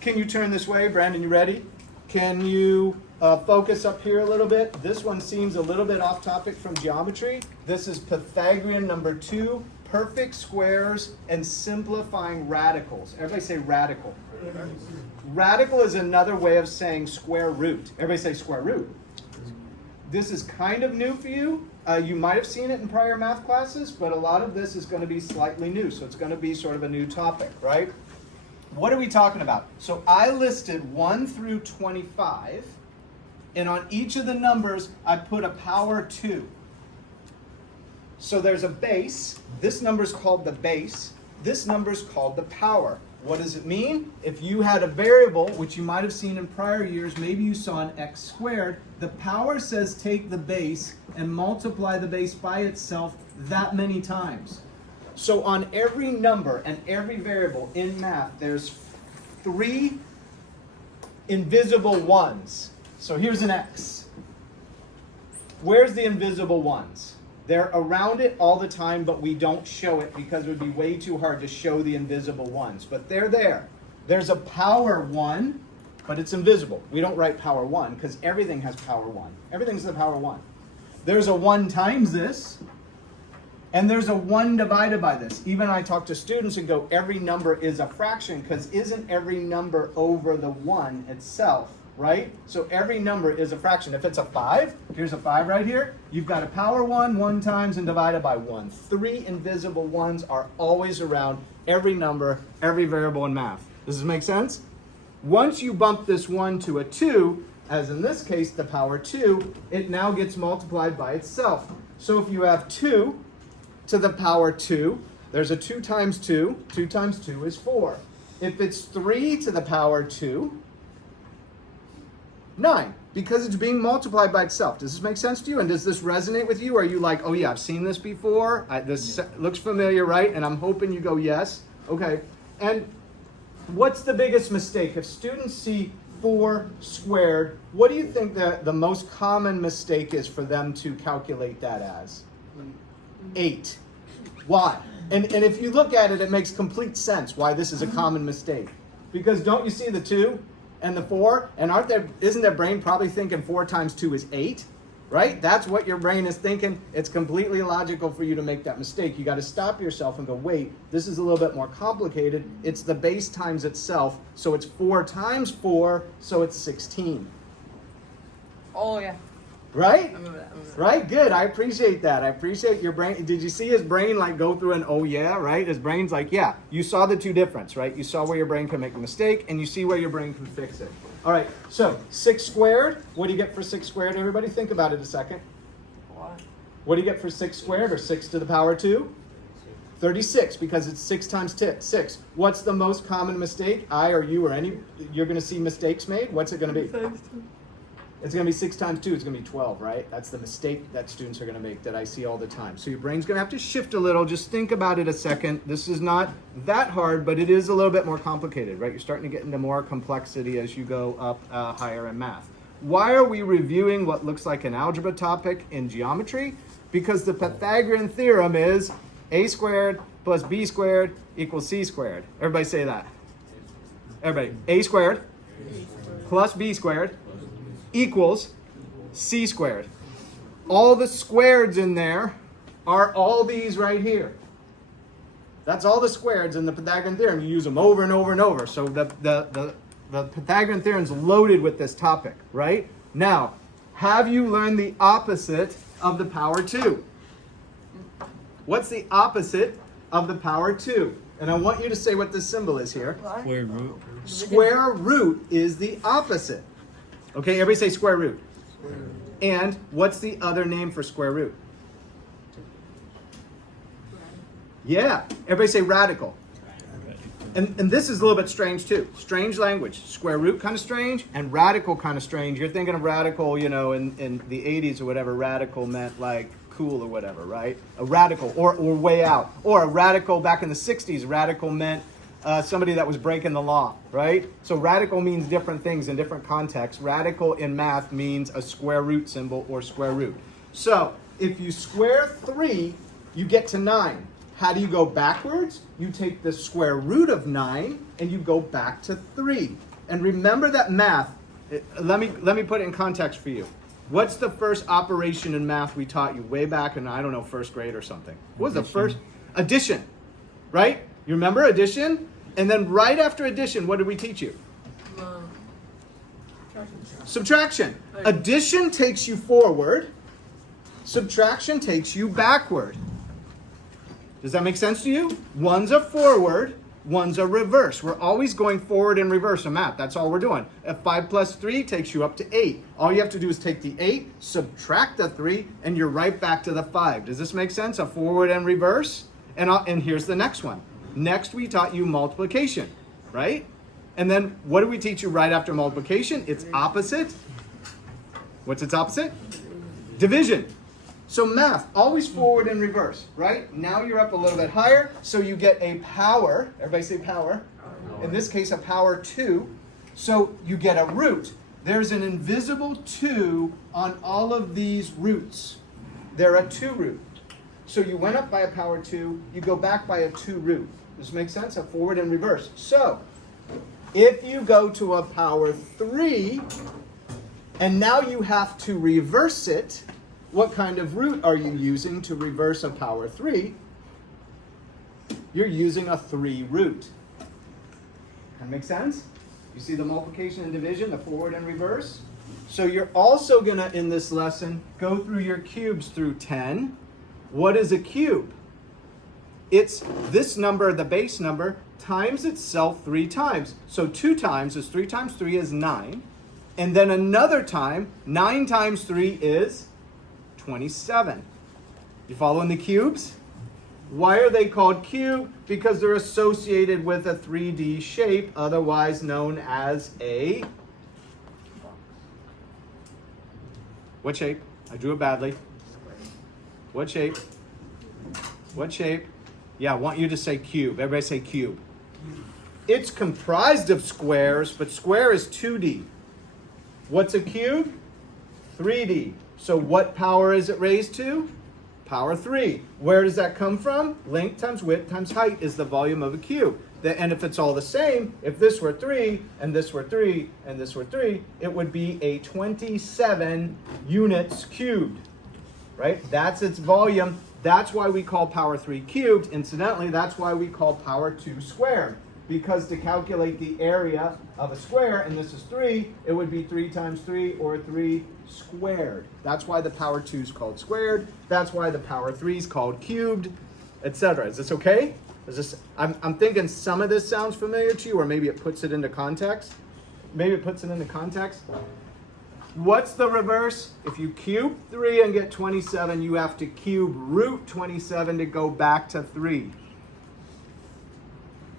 Can you turn this way? Brandon, you ready? Can you focus up here a little bit? This one seems a little bit off topic from geometry. This is Pythagorean number 2, perfect squares and simplifying radicals. Everybody say radical. Radical is another way of saying square root. Everybody say square root. This is kind of new for you. You might have seen it in prior math classes, but a lot of this is going to be slightly new. So it's going to be sort of a new topic, right? What are we talking about? So I listed 1 through 25, and on each of the numbers, I put a power 2. So there's a base. This number is called the base. This number is called the power. What does it mean? If you had a variable, which you might have seen in prior years, maybe you saw an x squared, the power says take the base and multiply the base by itself that many times. So on every number and every variable in math, there's 3 invisible ones. So here's an x. Where's the invisible ones? They're around it all the time, but we don't show it because it would be way too hard to show the invisible ones. But they're there. There's a power 1, but it's invisible. We don't write power 1 because everything has power 1. Everything's the power 1. There's a 1 times this, and there's a 1 divided by this. Even I talk to students and go, every number is a fraction because isn't every number over the 1 itself? Right? So every number is a fraction. If it's a 5, here's a 5 right here. You've got a power 1 times, and divided by 1. 3 invisible ones are always around every number, every variable in math. Does this make sense? Once you bump this 1 to a 2, as in this case, the power 2, it now gets multiplied by itself. So if you have 2 to the power 2, there's a 2 times 2. 2 times 2 is 4. If it's 3 to the power 2, 9, because it's being multiplied by itself. Does this make sense to you? And does this resonate with you? Are you like, oh yeah, I've seen this before. This looks familiar, right? And I'm hoping you go, yes. Okay. And what's the biggest mistake? If students see 4 squared, what do you think the most common mistake is for them to calculate that as? 8. Why? And if you look at it, it makes complete sense why this is a common mistake. Because don't you see the 2? And the 4, and isn't their brain probably thinking 4 times 2 is 8, right? That's what your brain is thinking. It's completely logical for you to make that mistake. You got to stop yourself and go, wait, this is a little bit more complicated. It's the base times itself, so it's 4 times 4, so it's 16. Oh, yeah. Right? I remember that. Right? Good. I appreciate that. I appreciate your brain. Did you see his brain like go through an oh yeah, right? His brain's like, yeah. You saw the 2 difference, right? You saw where your brain can make a mistake, and you see where your brain can fix it. All right. So 6 squared. What do you get for 6 squared? Everybody think about it a second. What do you get for 6 squared, or 6 to the power 2? 36, because it's 6 times 6. What's the most common mistake? I or you or any, you're going to see mistakes made. What's it going to be? It's going to be 6 times 2. It's going to be 12, right? That's the mistake that students are going to make that I see all the time. So your brain's going to have to shift a little. Just think about it a second. This is not that hard, but it is a little bit more complicated, right? You're starting to get into more complexity as you go up higher in math. Why are we reviewing what looks like an algebra topic in geometry? Because the Pythagorean theorem is a squared plus b squared equals c squared. Everybody say that. Everybody. A squared plus b squared equals c squared. All the squareds in there are all these right here. That's all the squareds in the Pythagorean theorem. You use them over and over and over. So the Pythagorean theorem is loaded with this topic, right? Now, have you learned the opposite of the power 2? What's the opposite of the power 2? And I want you to say what this symbol is here. Square root. Square root is the opposite. Okay, everybody say square root. Square root. And what's the other name for square root? Yeah, everybody say radical. And this is a little bit strange too. Strange language. Square root kind of strange and radical kind of strange. You're thinking of radical, you know, in the 80s or whatever, radical meant like cool or whatever, right? A radical or way out. Or a radical back in the 60s, radical meant somebody that was breaking the law, right? So radical means different things in different contexts. Radical in math means a square root symbol or square root. So if you square 3, you get to 9. How do you go backwards? You take the square root of 9 and you go back to 3. And remember that math, let me put it in context for you. What's the first operation in math we taught you way back in, I don't know, first grade or something? What was the first? Addition, right? You remember addition? And then right after addition, what did we teach you? Subtraction. Addition takes you forward. Subtraction takes you backward. Does that make sense to you? One's a forward, one's a reverse. We're always going forward and reverse in math. That's all we're doing. If 5 plus 3 takes you up to 8. All you have to do is take the 8, subtract the 3, and you're right back to the 5. Does this make sense? A forward and reverse? And here's the next one. Next, we taught you multiplication, right? And then what do we teach you right after multiplication? It's opposite. What's its opposite? Division. So math, always forward and reverse, right? Now you're up a little bit higher, so you get a power. Everybody say power. In this case, a power 2. So you get a root. There's an invisible 2 on all of these roots. They're a 2 root. So you went up by a power 2, you go back by a 2 root. Does this make sense? A forward and reverse. So if you go to a power 3, and now you have to reverse it, what kind of root are you using to reverse a power 3? You're using a 3 root. That make sense? You see the multiplication and division, the forward and reverse? So you're also going to, in this lesson, go through your cubes through 10. What is a cube? It's this number, the base number, times itself 3 times. So 2 times is 3 times 3 is 9. And then another time, 9 times 3 is 27. You following the cubes? Why are they called cube? Because they're associated with a 3D shape, otherwise known as a... What shape? I drew it badly. What shape? What shape? Yeah, I want you to say cube. Everybody say cube. It's comprised of squares, but square is 2D. What's a cube? 3D. So what power is it raised to? Power 3. Where does that come from? Length times width times height is the volume of a cube. And if it's all the same, if this were 3, and this were 3, and this were 3, it would be a 27 units cubed. Right? That's its volume. That's why we call power 3 cubed. Incidentally, that's why we call power 2 squared. Because to calculate the area of a square, and this is 3, it would be 3 times 3 or 3 squared. That's why the power 2 is called squared. That's why the power 3 is called cubed, etc. Is this okay? Is this? I'm thinking some of this sounds familiar to you, or maybe it puts it into context. Maybe it puts it into context. What's the reverse? If you cube 3 and get 27, you have to cube root 27 to go back to 3.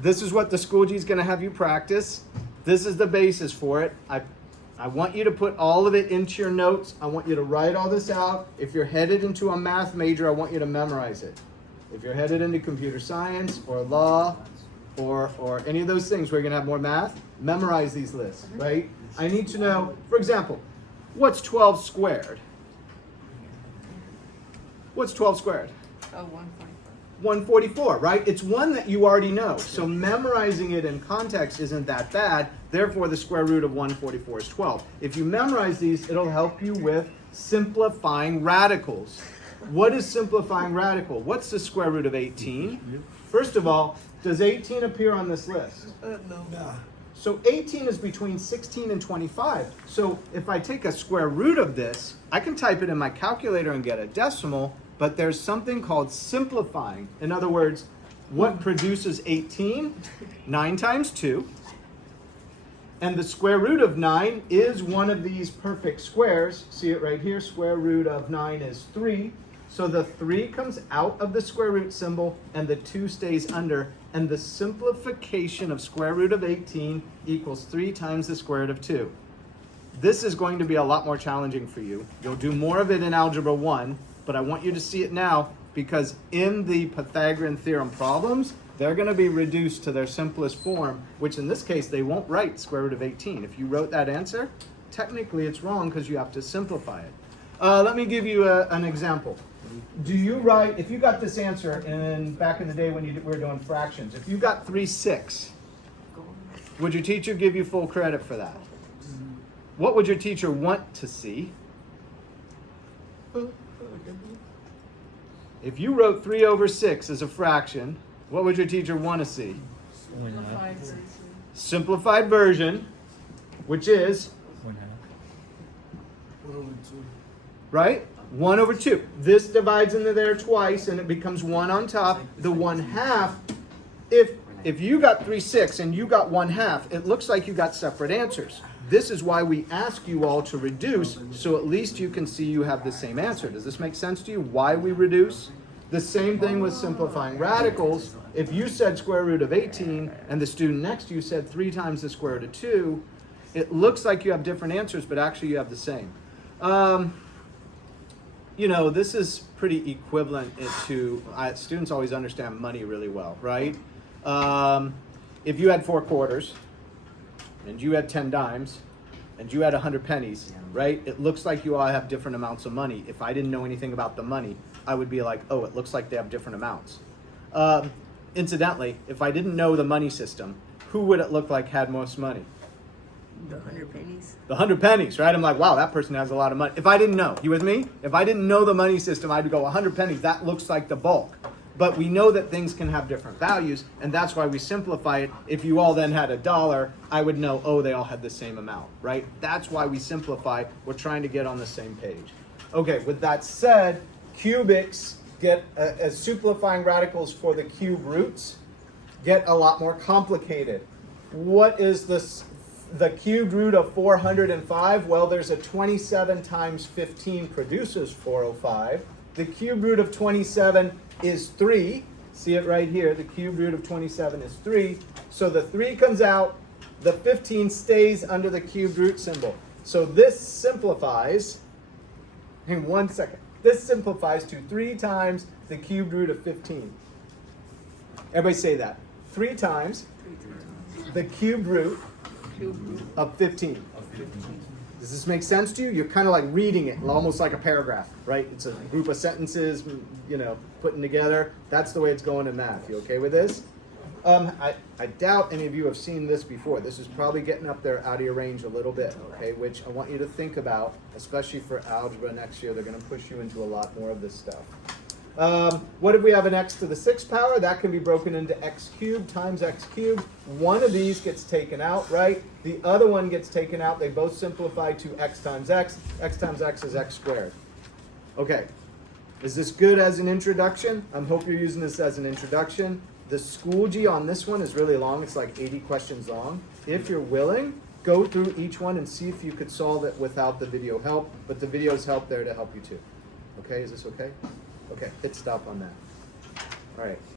This is what the School G is going to have you practice. This is the basis for it. I want you to put all of it into your notes. I want you to write all this out. If you're headed into a math major, I want you to memorize it. If you're headed into computer science or law or any of those things where you're going to have more math, memorize these lists, right? I need to know, for example, what's 12 squared? What's 12 squared? Oh, 144. 144, right? It's one that you already know. So memorizing it in context isn't that bad. Therefore, the square root of 144 is 12. If you memorize these, it'll help you with simplifying radicals. What is simplifying radical? What's the square root of 18? First of all, does 18 appear on this list? No. So 18 is between 16 and 25. So if I take a square root of this, I can type it in my calculator and get a decimal, but there's something called simplifying. In other words, what produces 18? 9 times 2. And the square root of 9 is one of these perfect squares. See it right here? Square root of 9 is 3. So the 3 comes out of the square root symbol and the 2 stays under. And the simplification of square root of 18 equals 3 times the square root of 2. This is going to be a lot more challenging for you. You'll do more of it in Algebra 1, but I want you to see it now because in the Pythagorean Theorem problems, they're going to be reduced to their simplest form, which in this case, they won't write square root of 18. If you wrote that answer, technically it's wrong because you have to simplify it. Let me give you an example. Do you write, if you got this answer back in the day when we were doing fractions, if you got 3/6, would your teacher give you full credit for that? What would your teacher want to see? If you wrote 3/6 as a fraction, what would your teacher want to see? Simplified version, which is, right? 1/2. This divides into there twice and it becomes 1 on top. The 1/2, if you got 3/6 and you got 1/2, it looks like you got separate answers. This is why we ask you all to reduce, so at least you can see you have the same answer. Does this make sense to you? Why we reduce? The same thing with simplifying radicals. If you said square root of 18 and the student next to you said 3 times the square root of 2, it looks like you have different answers, but actually you have the same. This is pretty equivalent to, students always understand money really well, right? If you had 4 quarters, and you had 10 dimes, and you had 100 pennies, right? It looks like you all have different amounts of money. If I didn't know anything about the money, I would be like, oh, it looks like they have different amounts. Incidentally, if I didn't know the money system, who would it look like had most money? The 100 pennies. The 100 pennies, right? I'm like, wow, that person has a lot of money. If I didn't know, you with me? If I didn't know the money system, I'd go 100 pennies. That looks like the bulk. But we know that things can have different values, and that's why we simplify it. If you all then had $1, I would know, oh, they all had the same amount, right? That's why we simplify. We're trying to get on the same page. Okay, with that said, cubics get, as simplifying radicals for the cube roots, get a lot more complicated. What is this? The cubed root of 405? Well, there's a 27 times 15 produces 405. The cube root of 27 is 3. See it right here. The cube root of 27 is 3. So the 3 comes out. The 15 stays under the cubed root symbol. So this simplifies. Hang on 1 second. This simplifies to 3 times the cubed root of 15. Everybody say that. 3 times the cubed root of 15. Does this make sense to you? You're kind of like reading it, almost like a paragraph, right? It's a group of sentences, putting together. That's the way it's going in math. You okay with this? I doubt any of you have seen this before. This is probably getting up there out of your range a little bit, okay? Which I want you to think about, especially for algebra next year. They're going to push you into a lot more of this stuff. What if we have an x to the 6th power? That can be broken into x cubed times x cubed. One of these gets taken out, right? The other one gets taken out. They both simplify to x times x. X times x is x squared. Okay. Is this good as an introduction? I hope you're using this as an introduction. The Schoology on this one is really long. It's like 80 questions long. If you're willing, go through each one and see if you could solve it without the video help. But the video's help there to help you too. Okay, is this okay? Okay, hit stop on that. All right.